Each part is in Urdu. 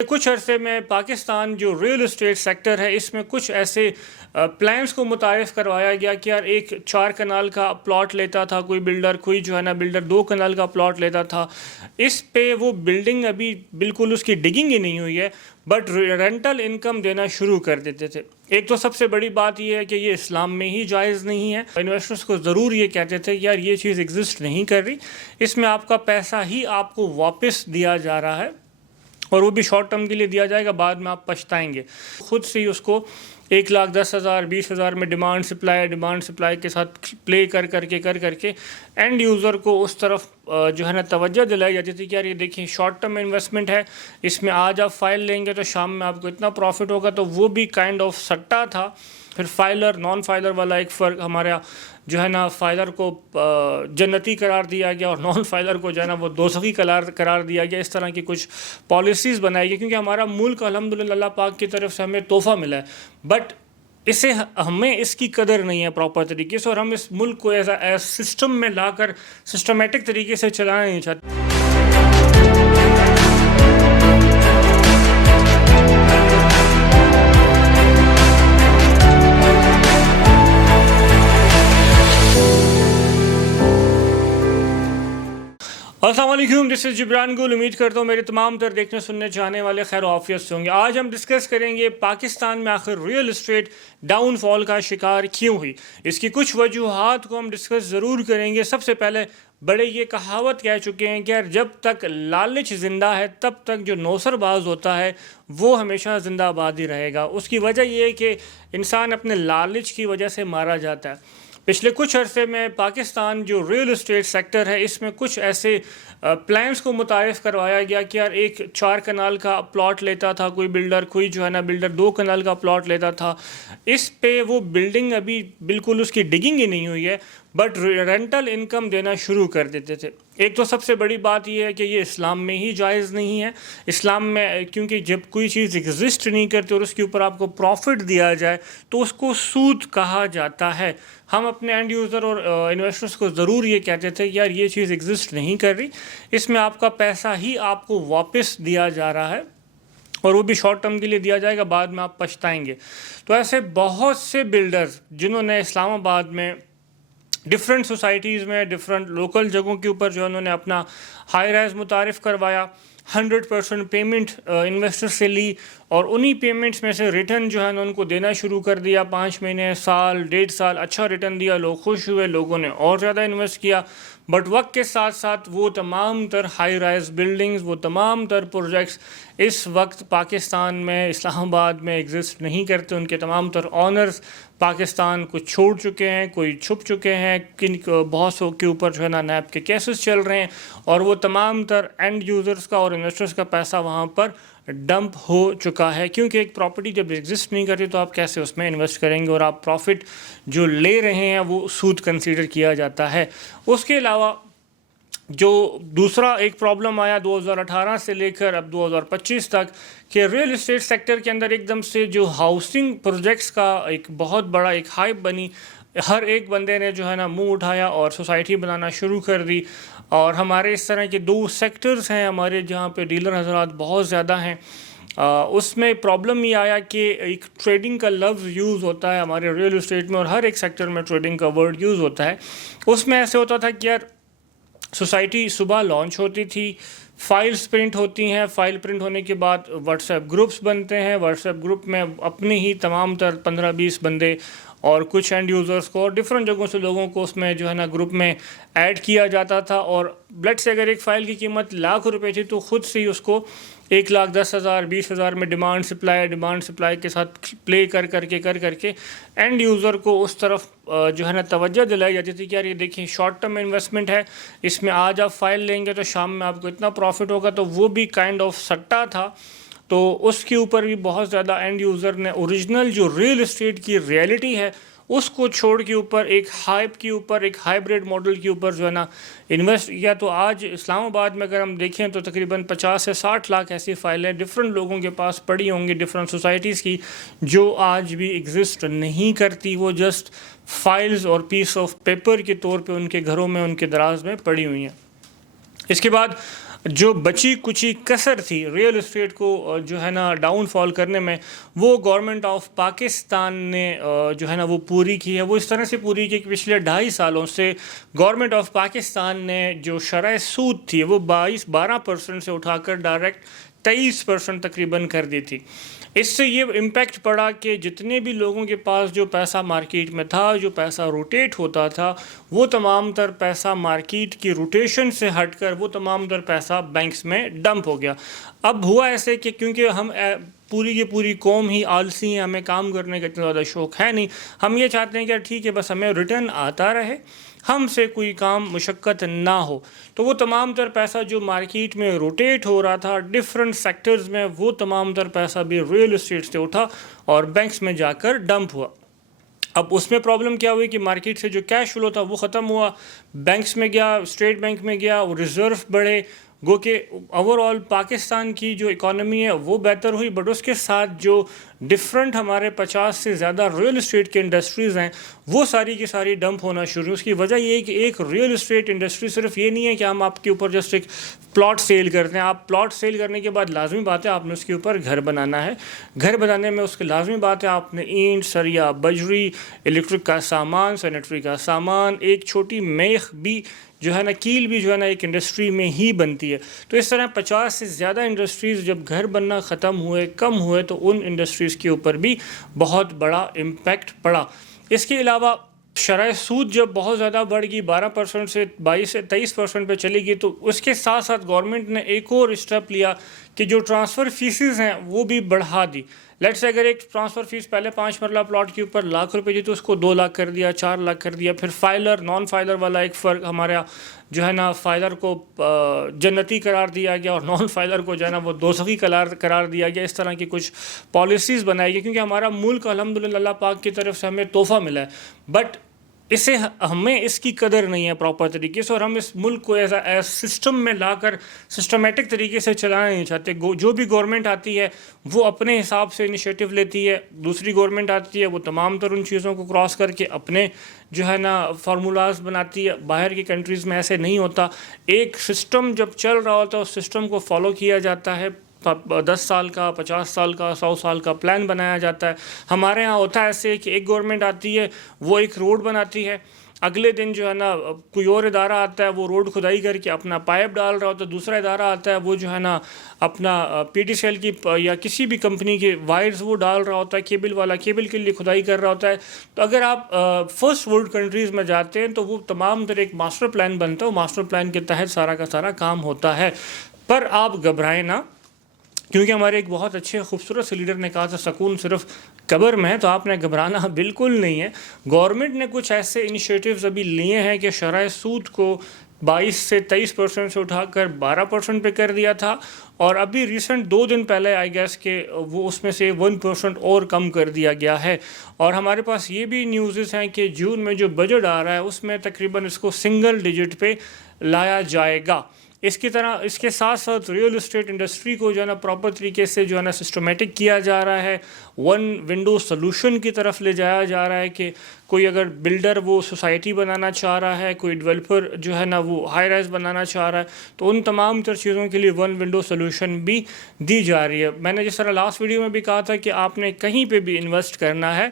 کچھ عرصے میں پاکستان جو ریئل اسٹیٹ سیکٹر ہے اس میں کچھ ایسے پلانس کو متعارف کروایا گیا کہ یار ایک 4 کنال کا پلاٹ لیتا تھا کوئی بلڈر، کوئی جو ہے نا بلڈر 2 کنال کا پلاٹ لیتا تھا. اس پہ وہ بلڈنگ ابھی بالکل اس کی ڈگنگ ہی نہیں ہوئی ہے بٹ رینٹل انکم دینا شروع کر دیتے تھے. ایک تو سب سے بڑی بات یہ ہے کہ یہ اسلام میں ہی جائز نہیں ہے. انویسٹرز کو ضرور یہ کہتے تھے کہ یار یہ چیز ایگزسٹ نہیں کر رہی، اس میں آپ کا پیسہ ہی آپ کو واپس دیا جا رہا ہے اور وہ بھی شارٹ ٹرم کے لیے دیا جائے گا، بعد میں آپ پچھتائیں گے. خود سے ہی اس کو 1,10,000 20,000 میں ڈیمانڈ سپلائی کے ساتھ پلے کر کے اینڈ یوزر کو اس طرف جو ہے نا توجہ دلائی جاتی تھی کہ یار یہ دیکھیں شارٹ ٹرم انویسٹمنٹ ہے، اس میں آج آپ فائل لیں گے تو شام میں آپ کو اتنا پروفٹ ہوگا. تو وہ بھی کائنڈ آف سٹا تھا. پھر فائلر نان فائلر والا ایک فرق ہمارا جو ہے نا، فائلر کو جنتی قرار دیا گیا اور نان فائلر کو جو ہے نا وہ دوزخی قرار دیا گیا. اس طرح کی کچھ پالیسیز بنائی گئی کیونکہ ہمارا ملک الحمدللہ اللہ پاک کی طرف سے ہمیں تحفہ ملا ہے بٹ ہمیں اس کی قدر نہیں ہے پراپر طریقے سے، اور ہم اس ملک کو ایز سسٹم میں لا کر سسٹمیٹک طریقے سے چلانا نہیں چاہتے. السلام علیکم، دس از جبران گل. امید کرتا ہوں میرے تمام تر دیکھنے سننے چاہنے والے خیر و عافیت سے ہوں گے. آج ہم ڈسکس کریں گے پاکستان میں آخر ریئل اسٹیٹ ڈاؤن فال کا شکار کیوں ہوئی. اس کی کچھ وجوہات کو ہم ڈسکس ضرور کریں گے. سب سے پہلے بڑے یہ کہاوت کہہ چکے ہیں کہ یار جب تک لالچ زندہ ہے تب تک جو نوسر باز ہوتا ہے وہ ہمیشہ زندہ آباد ہی رہے گا. اس کی وجہ یہ ہے کہ انسان اپنے لالچ کی وجہ سے مارا جاتا ہے. پچھلے کچھ عرصے میں پاکستان جو ریئل اسٹیٹ سیکٹر ہے اس میں کچھ ایسے پلانس کو متعارف کروایا گیا کہ یار ایک 4 کنال کا پلاٹ لیتا تھا کوئی بلڈر، کوئی جو ہے نا بلڈر 2 کنال کا پلاٹ لیتا تھا. اس پہ وہ بلڈنگ ابھی بالکل اس کی ڈگنگ ہی نہیں ہوئی ہے بٹ رینٹل انکم دینا شروع کر دیتے تھے. ایک تو سب سے بڑی بات یہ ہے کہ یہ اسلام میں ہی جائز نہیں ہے. اسلام میں کیونکہ جب کوئی چیز ایگزسٹ نہیں کرتی اور اس کے اوپر آپ کو پروفٹ دیا جائے تو اس کو سود کہا جاتا ہے. ہم اپنے اینڈ یوزر اور انویسٹرز کو ضرور یہ کہتے تھے کہ یار یہ چیز ایگزسٹ نہیں کر رہی، اس میں آپ کا پیسہ ہی آپ کو واپس دیا جا رہا ہے اور وہ بھی شارٹ ٹرم کے لیے دیا جائے گا، بعد میں آپ پچھتائیں گے. تو ایسے بہت سے بلڈرز جنہوں نے اسلام آباد میں ڈفرینٹ سوسائٹیز میں ڈفرینٹ لوکل جگہوں کے اوپر جو انہوں نے اپنا ہائی رائز متعارف کروایا، 100% پیمنٹ انویسٹر سے لی اور انہی پیمنٹس میں سے ریٹرن جو ہے نا ان کو دینا شروع کر دیا. 5 مہینے، سال، 1.5 سال اچھا ریٹرن دیا، لوگ خوش ہوئے، لوگوں نے اور زیادہ انویسٹ کیا. بٹ وقت کے ساتھ ساتھ وہ تمام تر ہائی رائز بلڈنگز، وہ تمام تر پروجیکٹس اس وقت پاکستان میں اسلام آباد میں ایگزسٹ نہیں کرتے. ان کے تمام تر آنرز پاکستان کو چھوڑ چکے ہیں، کوئی چھپ چکے ہیں، بہت سو کے اوپر جو ہے نا نیب کے کیسز چل رہے ہیں اور وہ تمام تر اینڈ یوزرز کا اور انویسٹرز کا پیسہ وہاں پر ڈمپ ہو چکا ہے. کیونکہ ایک پراپرٹی جب ایگزسٹ نہیں کرتی تو آپ کیسے اس میں انویسٹ کریں گے، اور آپ پروفٹ جو لے رہے ہیں وہ سود کنسیڈر کیا جاتا ہے. اس کے علاوہ جو دوسرا ایک پرابلم آیا 2018 سے لے کر اب 2025 تک کہ ریئل اسٹیٹ سیکٹر کے اندر ایک دم سے جو ہاؤسنگ پروجیکٹس کا ایک بہت بڑا ایک ہائپ بنی. ہر ایک بندے نے جو ہے نا منہ اٹھایا اور سوسائٹی بنانا شروع کر دی. اور ہمارے اس طرح کے 2 سیکٹرز ہیں ہمارے جہاں پہ ڈیلر حضرات بہت زیادہ ہیں. اس میں پرابلم یہ آیا کہ ایک ٹریڈنگ کا لفظ یوز ہوتا ہے ہمارے ریئل اسٹیٹ میں، اور ہر ایک سیکٹر میں ٹریڈنگ کا ورڈ یوز ہوتا ہے. اس میں ایسے ہوتا تھا کہ یار سوسائٹی صبح لانچ ہوتی تھی، فائلز پرنٹ ہوتی ہیں، فائل پرنٹ ہونے کے بعد واٹس ایپ گروپس بنتے ہیں، واٹس ایپ گروپ میں اپنے ہی تمام تر 15-20 بندے اور کچھ اینڈ یوزرز کو اور ڈفرینٹ جگہوں سے لوگوں کو اس میں جو ہے نا گروپ میں ایڈ کیا جاتا تھا. اور بلٹ سے اگر ایک فائل کی قیمت ₹1,00,000 تھی تو خود سے ہی اس کو 1,10,000 20,000 میں ڈیمانڈ سپلائی کے ساتھ پلے کر کے اینڈ یوزر کو اس طرف جو ہے نا توجہ دلائی جاتی تھی کہ یار یہ دیکھیں شارٹ ٹرم انویسٹمنٹ ہے، اس میں آج آپ فائل لیں گے تو شام میں آپ کو اتنا پروفٹ ہوگا. تو وہ بھی کائنڈ آف سٹا تھا. تو اس کے اوپر بھی بہت زیادہ اینڈ یوزر نے اوریجنل جو ریئل اسٹیٹ کی ریئلٹی ہے اس کو چھوڑ کے اوپر ایک ہائپ کے اوپر، ایک ہائیبریڈ ماڈل کے اوپر جو ہے نا انویسٹ کیا. تو آج اسلام آباد میں اگر ہم دیکھیں تو تقریباً 50 سے 60 لاکھ ایسی فائلیں ڈفرینٹ لوگوں کے پاس پڑی ہوں گی ڈفرینٹ سوسائٹیز کی، جو آج بھی ایگزسٹ نہیں کرتی. وہ جسٹ فائلز اور پیس آف پیپر کے طور پہ ان کے گھروں میں، ان کے دراز میں پڑی ہوئی ہیں. اس کے بعد جو بچی کچی کسر تھی ریئل اسٹیٹ کو جو ہے نا ڈاؤن فال کرنے میں، وہ گورنمنٹ آف پاکستان نے جو ہے نا وہ پوری کی ہے. وہ اس طرح سے پوری کی کہ پچھلے 2.5 سالوں سے گورنمنٹ آف پاکستان نے جو شرح سود تھی وہ 12% سے اٹھا کر ڈائریکٹ 23% تقریباً کر دی تھی. اس سے یہ امپیکٹ پڑا کہ جتنے بھی لوگوں کے پاس جو پیسہ مارکیٹ میں تھا، جو پیسہ روٹیٹ ہوتا تھا، وہ تمام تر پیسہ مارکیٹ کی روٹیشن سے ہٹ کر وہ تمام تر پیسہ بینکس میں ڈمپ ہو گیا. اب ہوا ایسے کہ کیونکہ ہم پوری کی پوری قوم ہی آلسی ہیں، ہمیں کام کرنے کا اتنا زیادہ شوق ہے نہیں، ہم یہ چاہتے ہیں کہ ٹھیک ہے بس ہمیں ریٹرن آتا رہے، ہم سے کوئی کام مشقت نہ ہو. تو وہ تمام تر پیسہ جو مارکیٹ میں روٹیٹ ہو رہا تھا ڈفرینٹ سیکٹرز میں، وہ تمام تر پیسہ بھی ریئل اسٹیٹ سے اٹھا اور بینکس میں جا کر ڈمپ ہوا. اب اس میں پرابلم کیا ہوئی کہ مارکیٹ سے جو کیش فلو تھا وہ ختم ہوا، بینکس میں گیا، اسٹیٹ بینک میں گیا، وہ ریزرو بڑھے، گو کہ اوور آل پاکستان کی جو اکانومی ہے وہ بہتر ہوئی. بٹ اس کے ساتھ جو ڈفرینٹ ہمارے 50 سے زیادہ ریئل اسٹیٹ کے انڈسٹریز ہیں وہ ساری کی ساری ڈمپ ہونا شروع. اس کی وجہ یہ ہے کہ ایک ریئل اسٹیٹ انڈسٹری صرف یہ نہیں ہے کہ ہم آپ کے اوپر جسٹ ایک پلاٹ سیل کرتے ہیں. آپ پلاٹ سیل کرنے کے بعد لازمی بات ہے آپ نے اس کے اوپر گھر بنانا ہے. گھر بنانے میں اس کی لازمی بات ہے آپ نے اینٹ، سریا، بجری، الیکٹرک کا سامان، سینیٹری کا سامان، ایک چھوٹی میخ بھی جو ہے نا، کیل بھی جو ہے نا ایک انڈسٹری میں ہی بنتی ہے. تو اس طرح 50 سے زیادہ انڈسٹریز جب گھر بننا ختم ہوئے، کم ہوئے، تو ان انڈسٹریز کے اوپر بھی بہت بڑا امپیکٹ پڑا. اس کے علاوہ شرح سود جب بہت زیادہ بڑھ گئی، 12% سے 22 سے 23% پہ چلی گئی، تو اس کے ساتھ ساتھ گورنمنٹ نے ایک اور اسٹیپ لیا کہ جو ٹرانسفر فیسز ہیں وہ بھی بڑھا دی. لیٹ سے اگر ایک ٹرانسفر فیس پہلے 5 مرلہ پلاٹ کے اوپر ₹1,00,000 تھی تو اس کو 2 لاکھ کر دیا، 4 لاکھ کر دیا. پھر فائلر نان فائلر والا ایک فرق ہمارا جو ہے نا، فائلر کو جنتی قرار دیا گیا اور نان فائلر کو جو ہے نا وہ دوزخی قرار دیا گیا. اس طرح کی کچھ پالیسیز بنائی گئی کیونکہ ہمارا ملک الحمدللہ اللہ پاک کی طرف سے ہمیں تحفہ ملا ہے، بٹ اسے ہمیں اس کی قدر نہیں ہے پراپر طریقے سے، اور ہم اس ملک کو ایز سسٹم میں لا کر سسٹمیٹک طریقے سے چلانا نہیں چاہتے. جو بھی گورنمنٹ آتی ہے وہ اپنے حساب سے انیشیٹو لیتی ہے، دوسری گورنمنٹ آتی ہے وہ تمام تر ان چیزوں کو کراس کر کے اپنے جو ہے نا فارمولاز بناتی ہے. باہر کی کنٹریز میں ایسے نہیں ہوتا. ایک سسٹم جب چل رہا ہوتا ہے اس سسٹم کو فالو کیا جاتا ہے، 10 سال کا، 50 سال کا، 100 سال کا پلان بنایا جاتا ہے. ہمارے ہاں ہوتا ہے ایسے کہ ایک گورنمنٹ آتی ہے، وہ ایک روڈ بناتی ہے، اگلے دن جو ہے نا کوئی اور ادارہ آتا ہے، وہ روڈ کھدائی کر کے اپنا پائپ ڈال رہا ہوتا ہے. دوسرا ادارہ آتا ہے، وہ جو ہے نا اپنا پی ٹی سی ایل کی یا کسی بھی کمپنی کے وائرز وہ ڈال رہا ہوتا ہے، کیبل والا کیبل کے لیے کھدائی کر رہا ہوتا ہے. تو اگر آپ فرسٹ ورلڈ کنٹریز میں جاتے ہیں تو وہ تمام تر ایک ماسٹر پلان بنتا ہے، وہ ماسٹر پلان کے تحت سارا کا سارا کام ہوتا ہے. پر آپ گھبرائیں نہ، کیونکہ ہمارے ایک بہت اچھے خوبصورت سے لیڈر نے کہا تھا سکون صرف قبر میں ہے. تو آپ نے گھبرانا بالکل نہیں ہے. گورنمنٹ نے کچھ ایسے انیشیٹیوز ابھی لیے ہیں کہ شرح سود کو 22 سے 23% سے اٹھا کر 12% پہ کر دیا تھا، اور ابھی ریسنٹ 2 دن پہلے آئی گیس کہ وہ اس میں سے 1% اور کم کر دیا گیا ہے. اور ہمارے پاس یہ بھی نیوزز ہیں کہ جون میں جو بجٹ آ رہا ہے اس میں تقریباً اس کو سنگل ڈیجٹ پہ لایا جائے گا. اس کے ساتھ ساتھ ریئل اسٹیٹ انڈسٹری کو جو ہے نا پراپر طریقے سے جو ہے نا سسٹمیٹک کیا جا رہا ہے، ون ونڈو سلوشن کی طرف لے جایا جا رہا ہے کہ کوئی اگر بلڈر وہ سوسائٹی بنانا چاہ رہا ہے، کوئی ڈیولپر جو ہے نا وہ ہائی رائز بنانا چاہ رہا ہے، تو ان تمام تر چیزوں کے لیے ون ونڈو سلوشن بھی دی جا رہی ہے. میں نے جس طرح لاسٹ ویڈیو میں بھی کہا تھا کہ آپ نے کہیں پہ بھی انویسٹ کرنا ہے،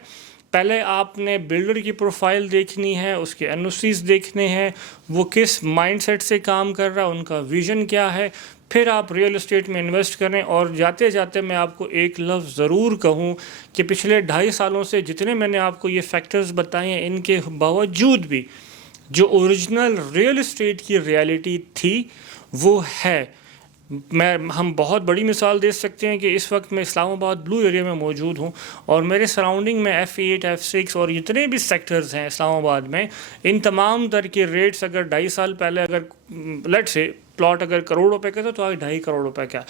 پہلے آپ نے بلڈر کی پروفائل دیکھنی ہے، اس کے این او سیز دیکھنے ہیں، وہ کس مائنڈ سیٹ سے کام کر رہا ہے، ان کا ویژن کیا ہے، پھر آپ ریئل اسٹیٹ میں انویسٹ کریں. اور جاتے جاتے میں آپ کو ایک لفظ ضرور کہوں کہ پچھلے 2.5 سالوں سے جتنے میں نے آپ کو یہ فیکٹرز بتائے ہیں، ان کے باوجود بھی جو اوریجنل ریئل اسٹیٹ کی ریالٹی تھی وہ ہے. ہم بہت بڑی مثال دے سکتے ہیں کہ اس وقت میں اسلام آباد بلو ایریا میں موجود ہوں، اور میرے سراؤنڈنگ میں F8 F6 اور جتنے بھی سیکٹرز ہیں اسلام آباد میں، ان تمام تر کے ریٹس اگر 2.5 سال پہلے اگر لیٹ سے پلاٹ اگر کروڑ روپے کا تھا تو آج 2.5 کروڑ روپے کا.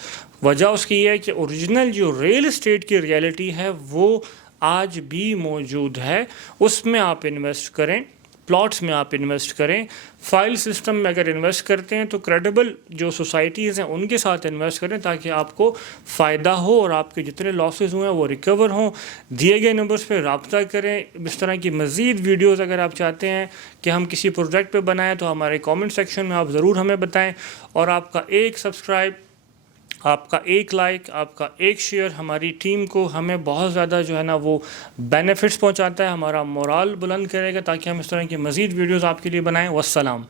وجہ اس کی یہ ہے کہ اوریجنل جو ریئل اسٹیٹ کی ریالٹی ہے وہ آج بھی موجود ہے، اس میں آپ انویسٹ کریں. پلاٹس میں آپ انویسٹ کریں. فائل سسٹم میں اگر انویسٹ کرتے ہیں تو کریڈیبل جو سوسائٹیز ہیں ان کے ساتھ انویسٹ کریں تاکہ آپ کو فائدہ ہو اور آپ کے جتنے لاسز ہوئے ہیں وہ ریکور ہوں. دیے گئے نمبرز پہ رابطہ کریں. اس طرح کی مزید ویڈیوز اگر آپ چاہتے ہیں کہ ہم کسی پروجیکٹ پہ بنائیں تو ہمارے کامنٹ سیکشن میں آپ ضرور ہمیں بتائیں. اور آپ کا ایک سبسکرائب، آپ کا ایک لائک، آپ کا ایک شیئر ہماری ٹیم کو، ہمیں بہت زیادہ جو ہے نا وہ بینیفٹس پہنچاتا ہے، ہمارا مورال بلند کرے گا تاکہ ہم اس طرح کی مزید ویڈیوز آپ کے لیے بنائیں. والسلام.